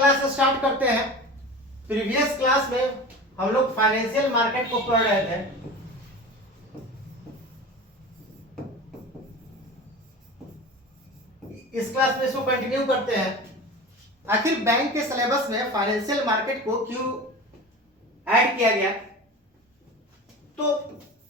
Class start करते हैं। Previous class में हम लोग फाइनेंशियल मार्केट को पढ़ रहे थे। इस क्लास में इसको कंटिन्यू करते हैं। आखिर बैंक के सिलेबस में फाइनेंशियल मार्केट को क्यों ऐड किया गया? तो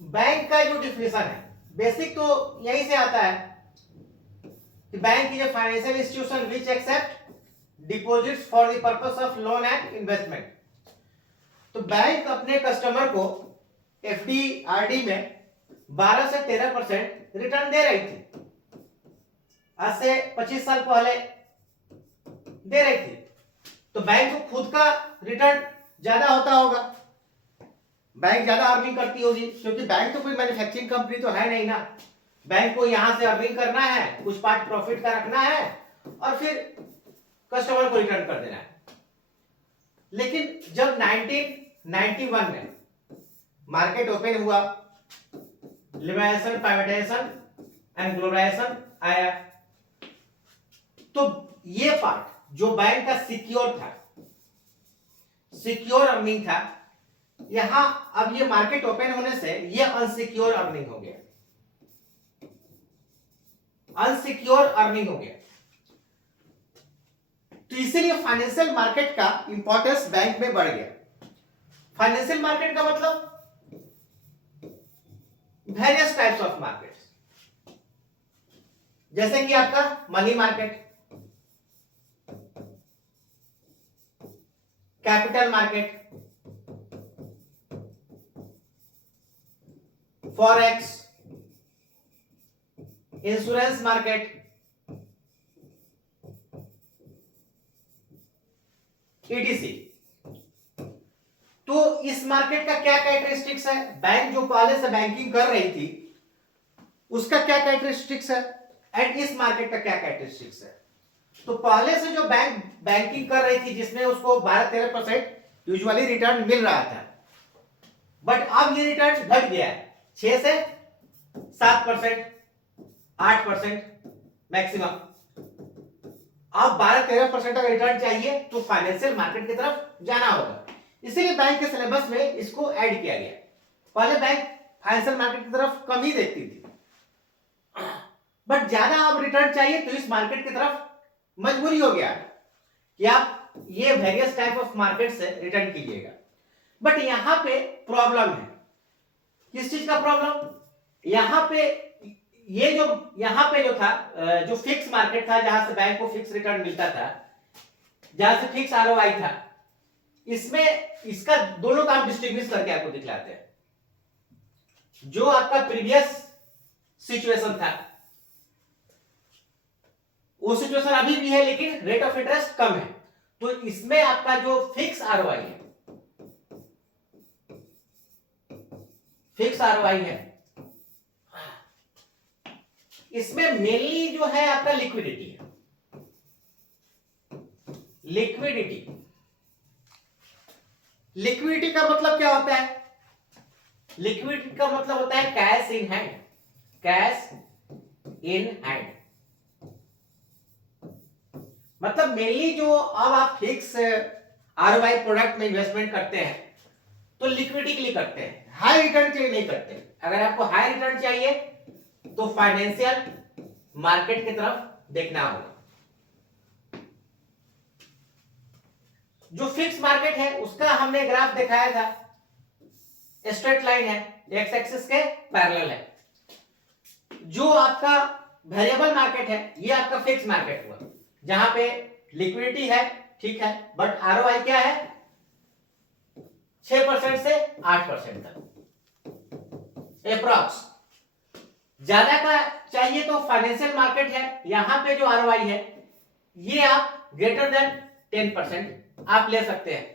बैंक का जो डिफिनेशन है बेसिक तो यही से आता है कि bank is a financial institution which accept deposits for the purpose of loan and investment. तो बैंक अपने कस्टमर को एफडी आरडी में 12 से 13% रिटर्न दे रही थी। आज से 25 साल पहले दे रही थी। तो बैंक को खुद का रिटर्न ज्यादा होता होगा, बैंक ज्यादा अर्निंग करती होगी, क्योंकि बैंक तो कोई मैन्युफैक्चरिंग कंपनी तो है नहीं ना। बैंक को यहां से अर्निंग करना है, कुछ पार्ट प्रॉफिट का रखना है और फिर कस्टमर को रिटर्न कर देना है। लेकिन जब 1991 में मार्केट ओपन हुआ, लिबरेशन, प्राइवेटाइजेशन एंड ग्लोबलाइजेशन आया, तो ये पार्ट जो बैंक का सिक्योर था, सिक्योर अर्निंग था, यहां अब ये मार्केट ओपन होने से ये अनसिक्योर अर्निंग हो गया, अनसिक्योर अर्निंग हो गया। तो इसीलिए फाइनेंशियल मार्केट का इंपॉर्टेंस बैंक में बढ़ गया। फाइनेंशियल मार्केट का मतलब वेरियस टाइप्स ऑफ मार्केट्स, जैसे कि आपका money market, capital market, forex, insurance market, etc. तो इस मार्केट का क्या कैरेक्टरिस्टिक्स है? बैंक जो पहले से बैंकिंग कर रही थी उसका क्या कैरेक्टरिस्टिक्स है एंड इस मार्केट का क्या कैरेक्टरिस्टिक्स है? तो पहले से जो बैंक बैंकिंग कर रही थी जिसमें उसको 12-13% यूजुअली रिटर्न मिल रहा था, बट अब ये रिटर्न घट गया है 6 से 7%, 8% मैक्सिमम। अब 12-13% का रिटर्न चाहिए तो फाइनेंशियल मार्केट की तरफ जाना होगा। इसीलिए बैंक के सिलेबस में इसको ऐड किया गया। पहले बैंक फाइनेंशियल मार्केट की तरफ कम ही देखती थी, बट ज्यादा अब रिटर्न चाहिए तो इस मार्केट की तरफ मजबूरी हो गया कि आप ये वेरियस टाइप ऑफ मार्केट से रिटर्न कीजिएगा। बट यहां पे प्रॉब्लम है। किस चीज का प्रॉब्लम? यहां पे ये जो यहां पे जो था, जो फिक्स मार्केट था, जहां से बैंक को फिक्स रिटर्न मिलता था, जहां से फिक्स आरओआई था, इसमें इसका दोनों का हम डिस्टिंग्विश करके आपको दिखलाते हैं। जो आपका प्रीवियस सिचुएशन था वो सिचुएशन अभी भी है, लेकिन रेट ऑफ इंटरेस्ट कम है। तो इसमें आपका जो फिक्स आरओआई है, फिक्स आरओआई है, इसमें मेनली जो है आपका लिक्विडिटी है। लिक्विडिटी, लिक्विडिटी का मतलब क्या होता है? लिक्विडिटी का मतलब होता है cash in hand, cash in hand. मतलब मेनली जो अब आप फिक्स आरओआई प्रोडक्ट में इन्वेस्टमेंट करते हैं तो लिक्विडिटी के लिए करते हैं, हाई रिटर्न के लिए नहीं करते। अगर आपको हाई रिटर्न चाहिए तो फाइनेंशियल मार्केट की तरफ देखना होगा। जो फिक्स मार्केट है उसका हमने ग्राफ दिखाया था, स्ट्रेट लाइन है, एक्स एक्सिस के पैरेलल है। जो आपका वेरिएबल मार्केट है ये आपका फिक्स मार्केट हुआ, जहां पे लिक्विडिटी है, ठीक है, बट आरओआई क्या है? 6% से 8% तक अप्रॉक्स। ज्यादा का चाहिए तो फाइनेंशियल मार्केट है, यहां पे जो आरओआई है ये आप ग्रेटर देन 10% आप ले सकते हैं।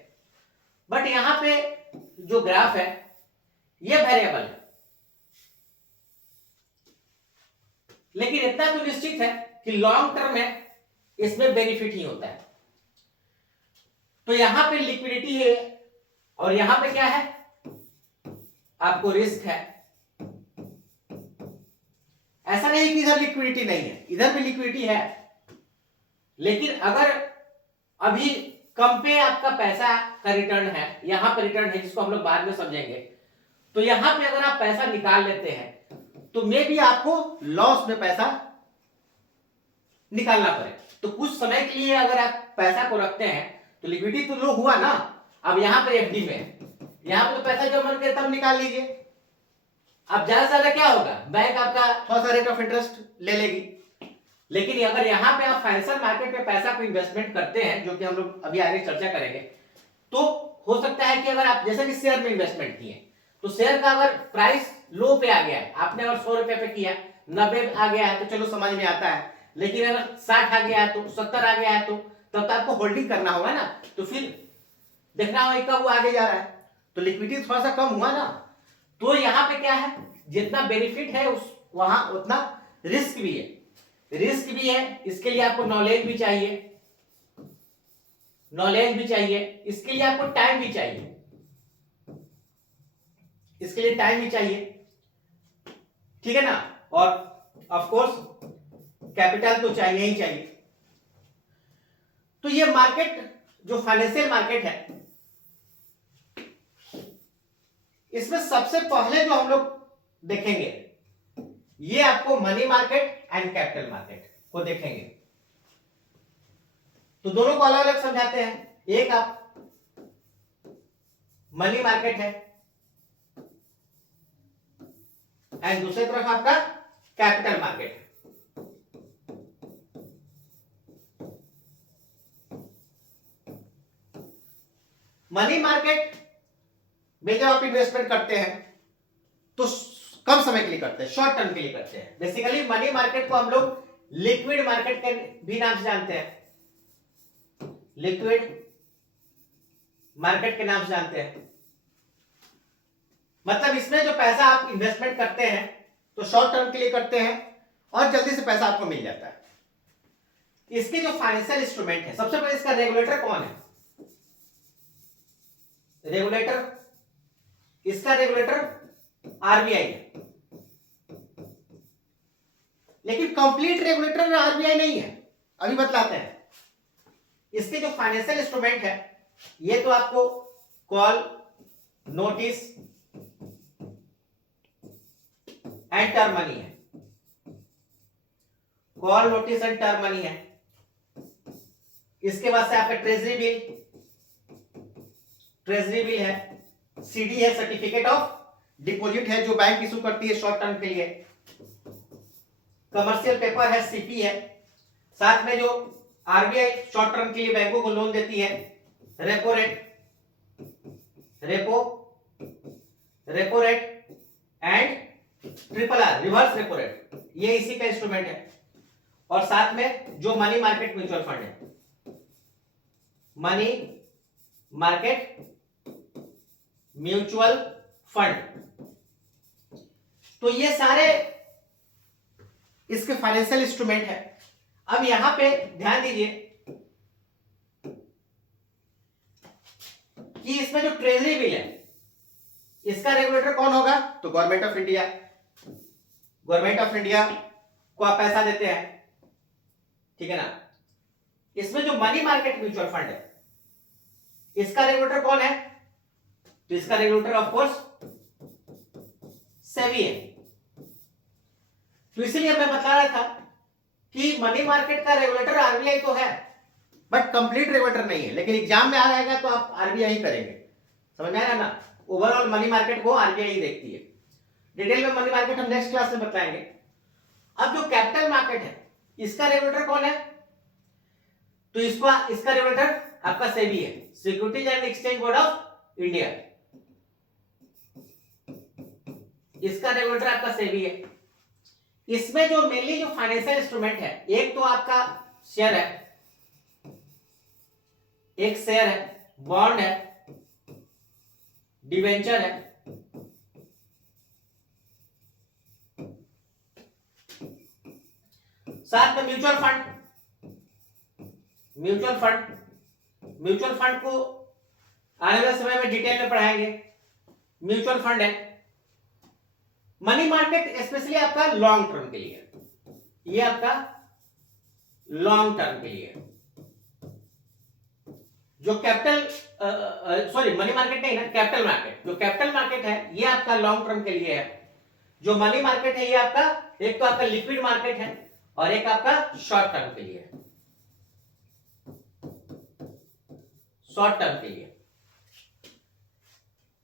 बट यहां पे जो ग्राफ है ये वेरिएबल है, लेकिन इतना तो निश्चित है कि लॉन्ग टर्म में इसमें बेनिफिट ही होता है। तो यहां पे लिक्विडिटी है और यहां पे क्या है? आपको रिस्क है। ऐसा नहीं कि इधर लिक्विडिटी नहीं है, इधर भी लिक्विडिटी है, लेकिन अगर अभी कम पे आपका पैसा का रिटर्न है, यहां पे रिटर्न है जिसको हम लोग बाद में समझेंगे। तो यहां पे अगर आप पैसा निकाल लेते हैं तो मे भी आपको लॉस में पैसा निकालना पड़े। तो कुछ समय के लिए अगर आप पैसा को रखते हैं तो लिक्विडिटी तो लो हुआ ना। अब यहां पर एफडी में है, यहां पे तो पैसा जमा करके तब निकाल लीजिए। अब ज्यादा से ज्यादा क्या होगा, बैंक आपका थोड़ा सा रेट ऑफ इंटरेस्ट ले लेगी। लेकिन अगर यहां पे आप फाइनेंशियल मार्केट में पैसा को इन्वेस्टमेंट करते हैं, जो कि हम लोग अभी आगे चर्चा करेंगे, तो हो सकता है कि अगर आप जैसे कि शेयर में इन्वेस्टमेंट किए तो शेयर का अगर प्राइस लो पे आ गया है, आपने अगर 100 रुपए पे किया, 90 आ गया है तो चलो समझ में आता है, लेकिन अगर 60 आ गया है तो 70 आ गया है तो तब तो आपको होल्डिंग करना होगा ना। तो फिर देखना होगा कब वो आगे जा रहा है, तो लिक्विडिटी थोड़ा सा कम हुआ ना। तो यहां पे क्या है, जितना बेनिफिट है उस वहां उतना रिस्क भी है। रिस्क भी है, इसके लिए आपको नॉलेज भी चाहिए, नॉलेज भी चाहिए, इसके लिए आपको टाइम भी चाहिए, इसके लिए टाइम भी चाहिए, ठीक है ना। और ऑफ कोर्स कैपिटल तो चाहिए ही चाहिए। तो ये मार्केट जो फाइनेंशियल मार्केट है, इसमें सबसे पहले जो हम लोग देखेंगे ये आपको money market and capital market को देखेंगे। तो दोनों को अलग अलग समझाते हैं। एक आप मनी मार्केट है एंड दूसरी तरफ आपका कैपिटल मार्केट है। मनी मार्केट में जब आप इन्वेस्टमेंट करते हैं तो कम समय के लिए करते हैं, शॉर्ट टर्म के लिए करते हैं। बेसिकली मनी मार्केट को हम लोग लिक्विड मार्केट के भी नाम से जानते हैं, लिक्विड मार्केट के नाम से जानते हैं। मतलब इसमें जो पैसा आप इन्वेस्टमेंट करते हैं तो शॉर्ट टर्म के लिए करते हैं और जल्दी से पैसा आपको मिल जाता है। इसके जो फाइनेंशियल इंस्ट्रूमेंट है, सबसे पहले इसका रेगुलेटर कौन है, रेगुलेटर, इसका रेगुलेटर आरबीआई है। लेकिन कंप्लीट रेगुलेटर आरबीआई नहीं है, अभी बतलाते हैं। इसके जो फाइनेंशियल इंस्ट्रूमेंट है ये तो आपको call, notice and term money है, call, notice and term money है। इसके बाद से आपका ट्रेजरी बिल, ट्रेजरी बिल है, सीडी है, सर्टिफिकेट ऑफ डिपॉजिट है जो बैंक इशू करती है शॉर्ट टर्म के लिए, कमर्शियल पेपर है, सीपी है, साथ में जो आरबीआई शॉर्ट टर्म के लिए बैंकों को लोन देती है, repo rate, repo rate and triple R, reverse repo rate, ये इसी का इंस्ट्रूमेंट है। और साथ में जो मनी मार्केट म्यूचुअल फंड है, मनी मार्केट म्यूचुअल फंड, तो ये सारे इसके फाइनेंशियल इंस्ट्रूमेंट है। अब यहां पे ध्यान दीजिए कि इसमें जो ट्रेजरी बिल है इसका रेगुलेटर कौन होगा, तो government of India. Government of India को आप पैसा देते हैं, ठीक है ना। इसमें जो मनी मार्केट म्यूचुअल फंड है इसका रेगुलेटर कौन है, तो इसका रेगुलेटर ऑफ कोर्स सेबी है। तो इसलिए मैं बता रहा था कि मनी मार्केट का रेगुलेटर आरबीआई तो है बट कंप्लीट रेगुलेटर नहीं है, लेकिन एग्जाम में आ जाएगा तो आप आरबीआई ही करेंगे, समझ में आया ना। ओवरऑल मनी मार्केट को आरबीआई ही देखती है। डिटेल में मनी मार्केट हम नेक्स्ट क्लास में बताएंगे। अब जो कैपिटल मार्केट है इसका रेगुलेटर कौन है, तो इसका रेगुलेटर आपका सेबी है, securities and exchange board of India. इसका रेगुलेटर आपका सेबी है। इसमें जो मेनली जो फाइनेंशियल इंस्ट्रूमेंट है, एक तो आपका शेयर है, एक शेयर है, बॉन्ड है, डिवेंचर है, साथ में म्यूचुअल फंड। म्यूचुअल फंड को आने वाले समय में डिटेल में पढ़ाएंगे। म्यूचुअल फंड है। मनी मार्केट स्पेशली आपका लॉन्ग टर्म के लिए, ये आपका लॉन्ग टर्म के लिए जो कैपिटल सॉरी मनी मार्केट नहीं ना, कैपिटल मार्केट, जो कैपिटल मार्केट है ये आपका लॉन्ग टर्म के लिए है, जो मनी मार्केट है ये आपका एक तो आपका लिक्विड मार्केट है और एक आपका शॉर्ट टर्म के लिए है, शॉर्ट टर्म के लिए,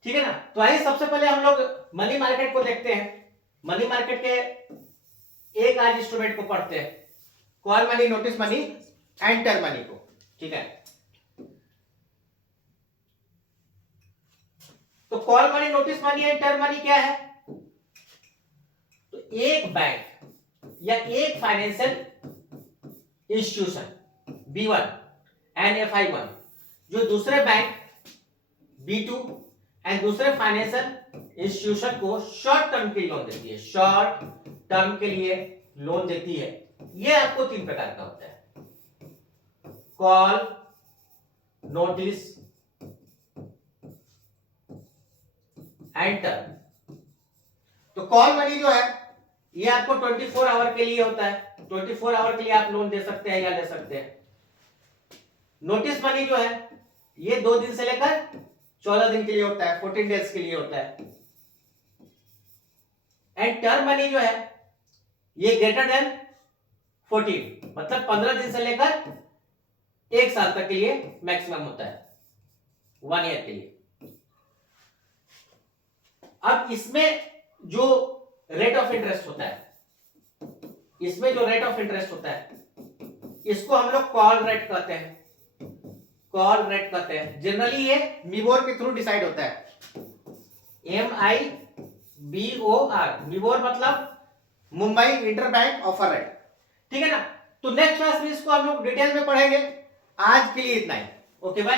ठीक है ना। तो आइए सबसे पहले हम लोग मनी मार्केट को देखते हैं। मनी मार्केट के एक आज इंस्ट्रूमेंट को पढ़ते हैं, call money, notice money and term money को, ठीक है। तो call money, notice money and term money क्या है? तो एक बैंक या एक financial institution B1 and FI1 जो दूसरे बैंक B2 एंड दूसरे फाइनेंशियल इंस्टीट्यूशन को शॉर्ट टर्म के लिए लोन देती है, शॉर्ट टर्म के लिए लोन देती है। ये आपको 3 प्रकार का होता है, कॉल, नोटिस एंड टर्म। तो कॉल मनी जो है ये आपको 24 आवर के लिए होता है, 24 आवर के लिए आप लोन दे सकते हैं या ले सकते हैं। नोटिस मनी जो है ये 2 दिन से लेकर 14 दिन के लिए होता है, 14 डेज के लिए होता है। एंड टर्म मनी जो है ये ग्रेटर देन 14 मतलब 15 दिन से लेकर 1 साल तक के लिए मैक्सिमम होता है, 1 ईयर के लिए। अब इसमें जो रेट ऑफ इंटरेस्ट होता है, इसमें जो रेट ऑफ इंटरेस्ट होता है इसको हम लोग कॉल रेट कहते हैं, कॉल रेट कहते हैं। जनरली ये मिबोर के थ्रू डिसाइड होता है, MIBOR, मिबोर मतलब Mumbai inter bank offer rate, ठीक है ना। तो नेक्स्ट क्लास में इसको हम लोग डिटेल में पढ़ेंगे। आज के लिए इतना ही, ओके बाय।